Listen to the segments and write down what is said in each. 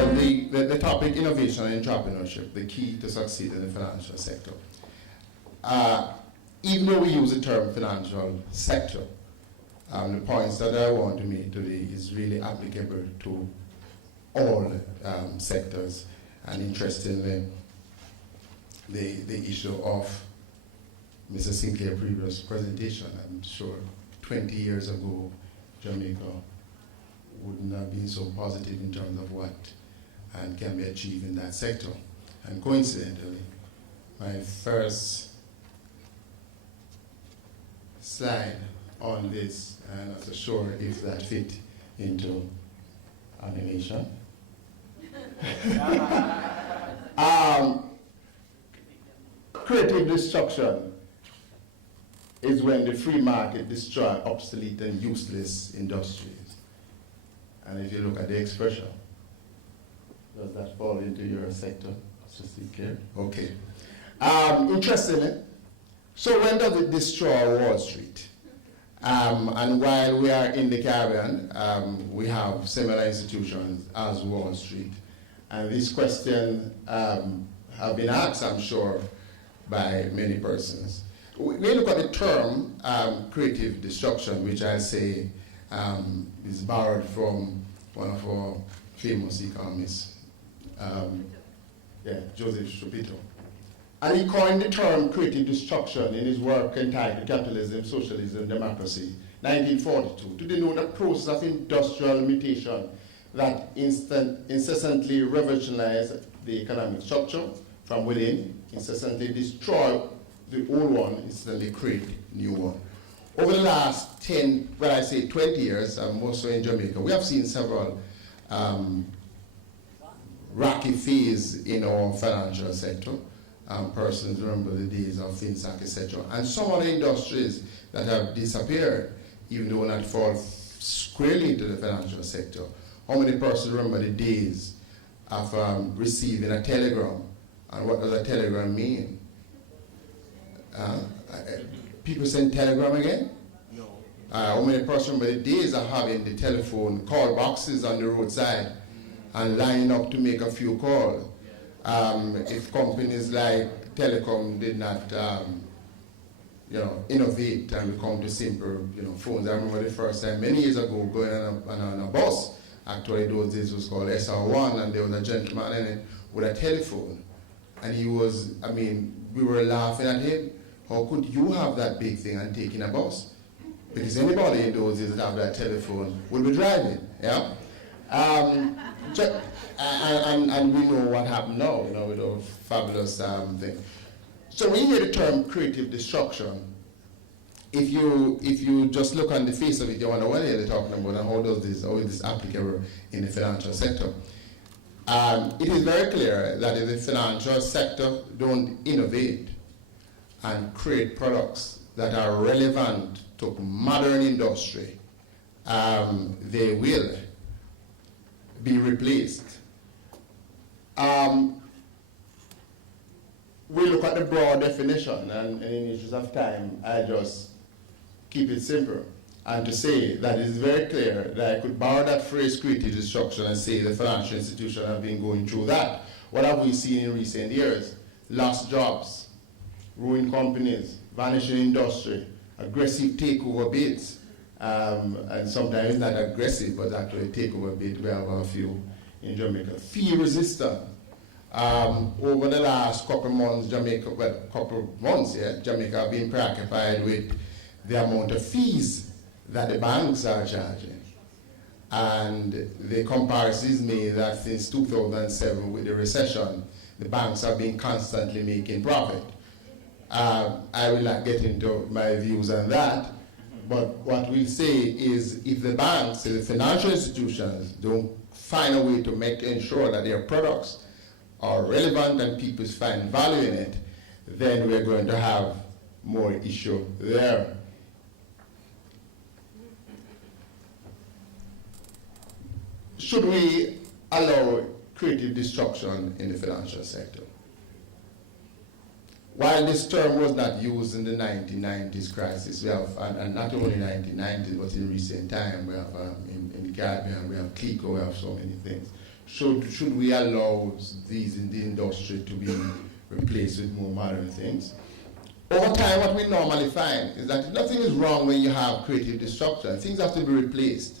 Well, the topic, innovation and entrepreneurship, the key to succeed in the financial sector. Even though we use the term financial sector, the points that I want to make today is really applicable to all sectors. And interestingly, the issue of Mr. Sinclair's previous presentation, I'm sure 20 years ago, Jamaica wouldn't have been so positive in terms of what can be achieved in that sector. And coincidentally, my first slide on this, and I'm not so sure if that fit into animation. Creative destruction is when the free market destroys obsolete and useless industries. And if you look at the expression, does that fall into your sector? Just to be clear. Okay. Interestingly, so when does it destroy Wall Street? And while we are in the Caribbean, we have similar institutions as Wall Street. And this question have been asked, I'm sure, by many persons. We look at the term creative destruction, which I say is borrowed from one of our famous economists, Joseph Schumpeter. And he coined the term creative destruction in his work entitled Capitalism, Socialism, Democracy, 1942, to denote a process of industrial mutation that incessantly revolutionized the economic structure from within, incessantly destroy the old one, instantly create new one. Over the last 10, well, I say 20 years, more so in Jamaica, we have seen several rocky phases in our financial sector. Persons remember the days of FinSAC, etc. And some of the industries that have disappeared, even though not fall squarely into the financial sector. How many persons remember the days of receiving a telegram? And what does a telegram mean? People send telegram again? No. How many persons remember the days of having the telephone call boxes on the roadside and lining up to make a few calls? If companies like Telecom did not, innovate and become to simple, phones. I remember the first time many years ago going on a bus. Actually, those days was called SR1, and there was a gentleman in it with a telephone, and he was. We were laughing at him. How could you have that big thing and take in a bus? Because anybody in those days that have that telephone would be driving. Yeah. And we know what happened now, with those fabulous thing. So when you hear the term creative destruction, if you just look on the face of it, you wonder what are they talking about and how is this applicable in the financial sector? It is very clear that if the financial sector don't innovate and create products that are relevant to modern industry, they will be replaced. We look at the broad definition, and in the interest of time, I just keep it simple. And to say that it is very clear that I could borrow that phrase, creative destruction, and say the financial institution have been going through that. What have we seen in recent years? Lost jobs, ruined companies, vanishing industry, aggressive takeover bids, and sometimes not aggressive, but actually takeover bid. We have a few in Jamaica. Fee resistant. Over the last couple months, Jamaica have been preoccupied with the amount of fees that the banks are charging. And the comparison is made that since 2007 with the recession, the banks have been constantly making profit. I will not get into my views on that, but what we'll say is if the banks, the financial institutions don't find a way to ensure that their products are relevant and people find value in it, then we're going to have more issue there. Should we allow creative destruction in the financial sector? While this term was not used in the 1990s crisis, we have, and not only 1990s, but in recent time, we have in the Caribbean, we have CLICO, we have so many things. should we allow these in the industry to be replaced with more modern things? Over time, what we normally find is that nothing is wrong when you have creative disruption. Things have to be replaced.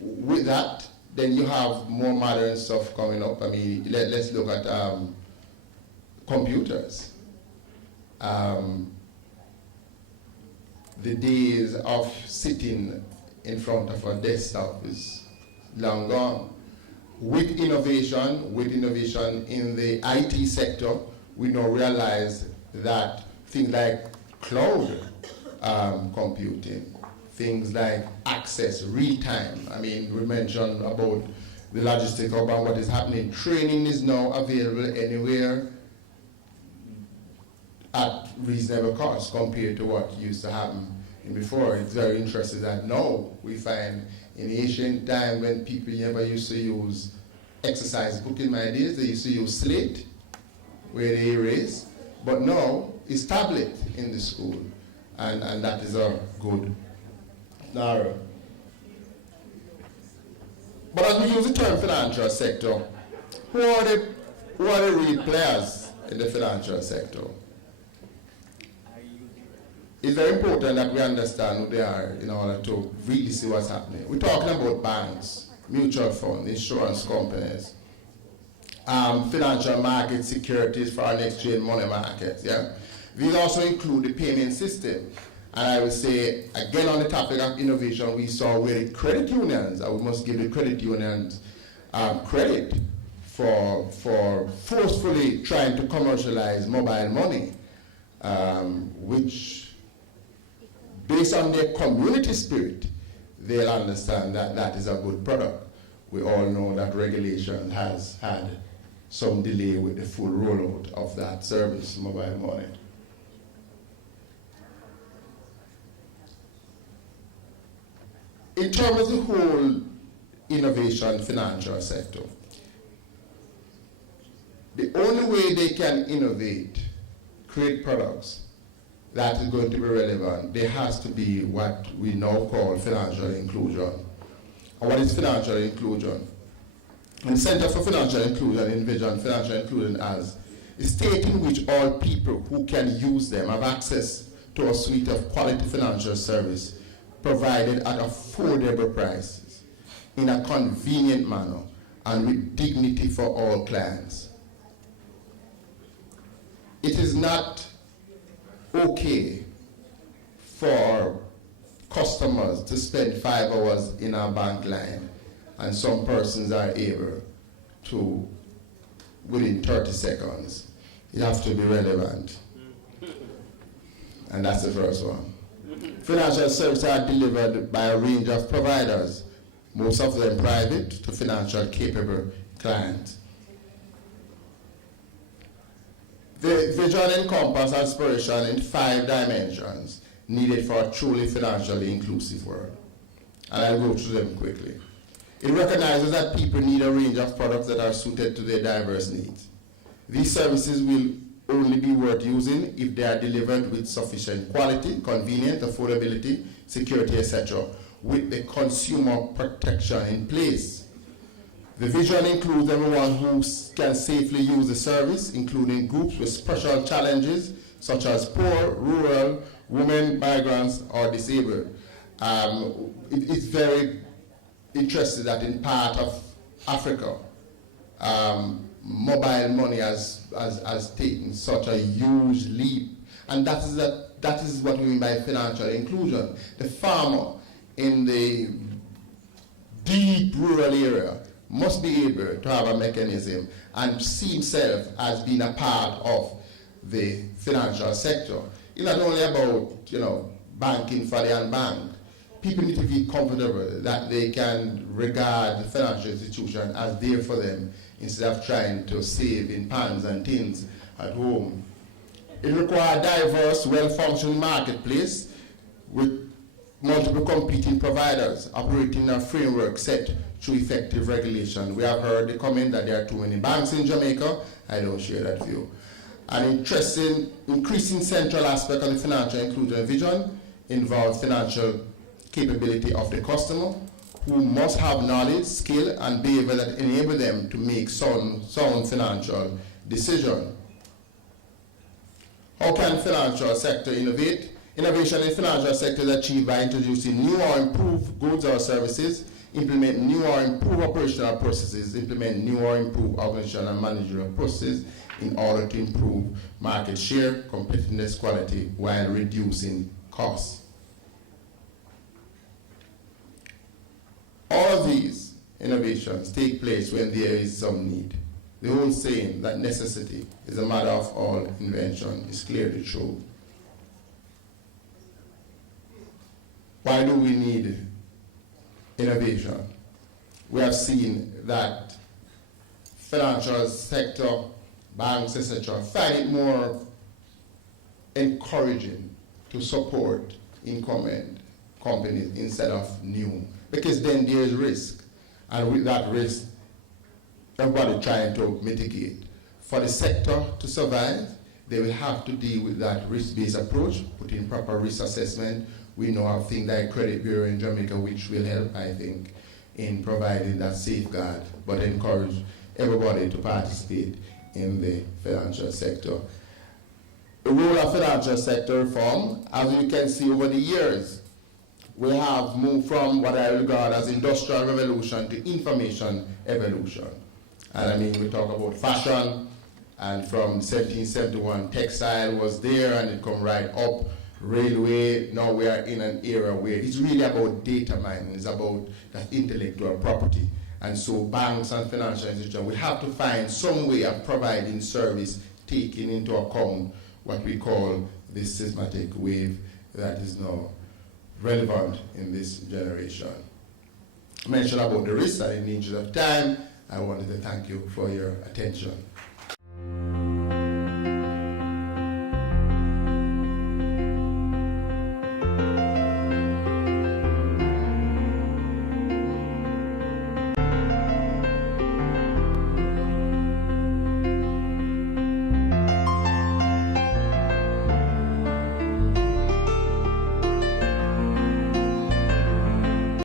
With that, then you have more modern stuff coming up. I mean, let's look at computers. The days of sitting in front of a desktop is long gone. With innovation in the IT sector, we now realize that things like cloud computing, things like access, real time. I mean, we mentioned about the logistics about what is happening. Training is now available anywhere at reasonable cost compared to what used to happen before. It's very interesting that now we find in ancient time when people never used to use exercise book in my days, they used to use slate where they erase, but now it's tablet in the school, and that is a good narrow. But as we use the term financial sector, who are the real players in the financial sector? It's very important that we understand who they are in order to really see what's happening. We're talking about banks, mutual funds, insurance companies, financial markets, securities, foreign exchange, money markets. Yeah? These also include the payment system. And I would say, again, on the topic of innovation, we saw where the credit unions, and we must give the credit unions credit for forcefully trying to commercialize mobile money, which, based on their community spirit, they'll understand that that is a good product. We all know that regulation has had some delay with the full rollout of that service, mobile money. In terms of the whole innovation financial sector, the only way they can innovate, create products that is going to be relevant, there has to be what we now call financial inclusion. And what is financial inclusion? And the Center for Financial Inclusion envisions financial inclusion as a state in which all people who can use them have access to a suite of quality financial service provided at affordable prices, in a convenient manner, and with dignity for all clients. It is not okay for customers to spend 5 hours in our bank line, and some persons are able to, within 30 seconds. You have to be relevant. And that's the first one. Financial services are delivered by a range of providers, most of them private, to financial capable clients. The vision encompasses aspiration in 5 dimensions needed for a truly financially inclusive world. And I'll go through them quickly. It recognizes that people need a range of products that are suited to their diverse needs. These services will only be worth using if they are delivered with sufficient quality, convenience, affordability, security, etc., with the consumer protection in place. The vision includes everyone who can safely use the service, including groups with special challenges, such as poor, rural, women, migrants, or disabled. It's very interesting that in part of Africa, mobile money has taken such a huge leap, and that is what we mean by financial inclusion. The farmer in the deep rural area must be able to have a mechanism and see himself as being a part of the financial sector. It's not only about banking for the unbanked. People need to be comfortable that they can regard the financial institution as there for them instead of trying to save in pans and tins at home. It requires a diverse, well-functioning marketplace with multiple competing providers operating in a framework set through effective regulation. We have heard the comment that there are too many banks in Jamaica. I don't share that view. An increasing central aspect of the financial inclusion vision involves financial capability of the customer, who must have knowledge, skill, and behavior that enable them to make sound financial decisions. How can the financial sector innovate? Innovation in the financial sector is achieved by introducing new or improved goods or services, implement new or improved operational processes, implement new or improved organizational and managerial processes in order to improve market share, competitiveness, quality, while reducing costs. All of these innovations take place when there is some need. The old saying that necessity is the mother of all invention is clearly true. Why do we need innovation? We have seen that financial sector, banks, etc., find it more encouraging to support incumbent companies instead of new, because then there is risk, and with that risk, everybody trying to mitigate. For the sector to survive, they will have to deal with that risk-based approach, put in proper risk assessment. We know of things like Credit Bureau in Jamaica, which will help, I think, in providing that safeguard, but encourage everybody to participate in the financial sector. The role of financial sector reform, as you can see over the years, we have moved from what I regard as industrial revolution to information evolution. And I mean, we talk about fashion, and from 1771, textile was there, and it come right up, railway. Now we are in an era where it's really about data mining, it's about that intellectual property. And so banks and financial institutions will have to find some way of providing service, taking into account what we call this systematic wave that is now relevant in this generation. I mentioned about the risks, and in the interest of time, I wanted to thank you for your attention.